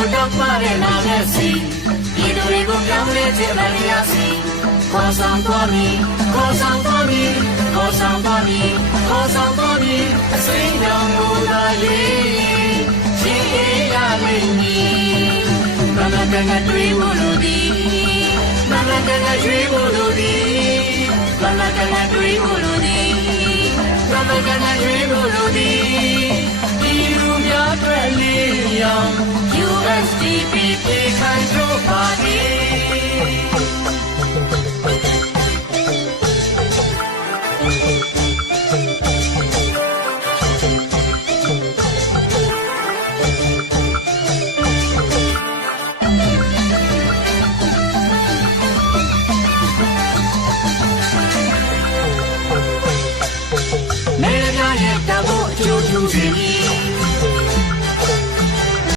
ကိုတော့ပါတဲ့နာနဲ့စီဒီတွေကိုပြောင်းလဲခြင်းမရစီခေါ်ဆောင်သွားမည်ခေါ်ဆောင်သွားမည်ခေါ်ဆောင်သွားမည်ခေါ်ဆောင်သွားမည်အစိမ်းရောင်ကိုသာလေးရှင်ရရလိမ့်မည်မမကန်ကတွေးဖို့လိုသည်မမကန်ကရွေးဖို့လိုသည်မမကန်ကတွေးဖို့လိုသည်မမကန်ကရွေးဖို့လိုသည်ဒီလူများအတွက်လေးရောင် USDP ခိုင်ထုတ်ပါသည်